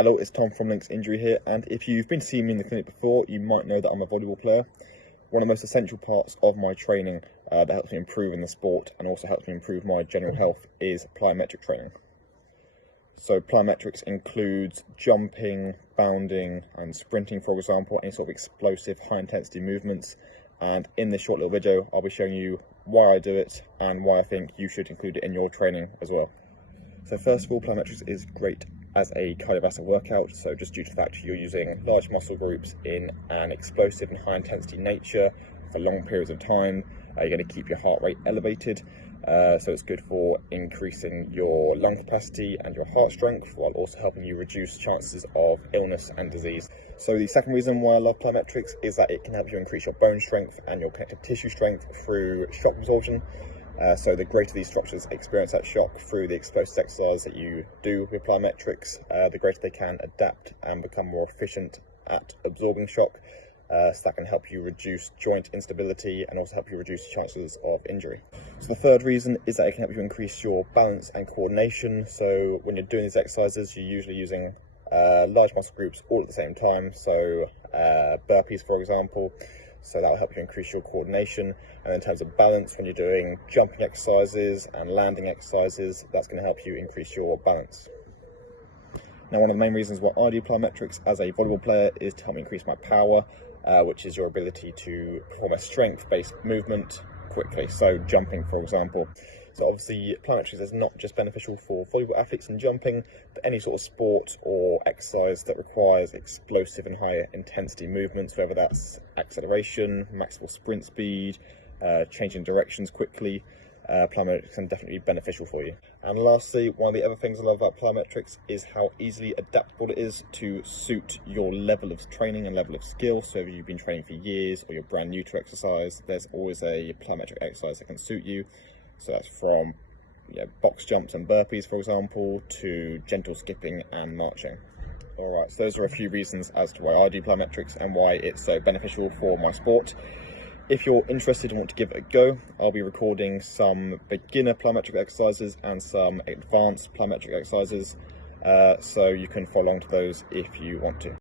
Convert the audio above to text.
Hello, it's Tom from Links Injury here, and if you've been seeing me in the clinic before, you might know that I'm a volleyball player. One of the most essential parts of my training that helps me improve in the sport and also helps me improve my general health is plyometric training. So plyometrics includes jumping, bounding and sprinting, for example, any sort of explosive high intensity movements. And in this short little video, I'll be showing you why I do it and why I think you should include it in your training as well. So first of all, plyometrics is great as a cardiovasa workout, so just due to the fact you're using large muscle groups in an explosive and high intensity nature for long periods of time, you're going to keep your heart rate elevated, so it's good for increasing your lung capacity and your heart strength, while also helping you reduce chances of illness and disease. So the second reason why I love plyometrics is that it can help you increase your bone strength and your connective tissue strength through shock absorption. So the greater these structures experience that shock through the explosive exercise that you do with plyometrics, the greater they can adapt and become more efficient at absorbing shock. So that can help you reduce joint instability and also help you reduce chances of injury. So the third reason is that it can help you increase your balance and coordination. So when you're doing these exercises, you're usually using large muscle groups all at the same time. So burpees, for example. So that will help you increase your coordination. And in terms of balance, when you're doing jumping exercises and landing exercises, that's going to help you increase your balance. Now, one of the main reasons why I do plyometrics as a volleyball player is to help me increase my power, which is your ability to perform a strength-based movement quickly. So jumping, for example. So obviously plyometrics is not just beneficial for volleyball athletes and jumping, but any sort of sport or exercise that requires explosive and higher intensity movements, whether that's acceleration, maximal sprint speed, changing directions quickly, plyometrics can definitely be beneficial for you. And lastly, one of the other things I love about plyometrics is how easily adaptable it is to suit your level of training and level of skill. So if you've been training for years or you're brand new to exercise, there's always a plyometric exercise that can suit you. So that's from box jumps and burpees, for example, to gentle skipping and marching. Alright, so those are a few reasons as to why I do plyometrics and why it's so beneficial for my sport. If you're interested and want to give it a go, I'll be recording some beginner plyometric exercises and some advanced plyometric exercises, so you can follow along to those if you want to.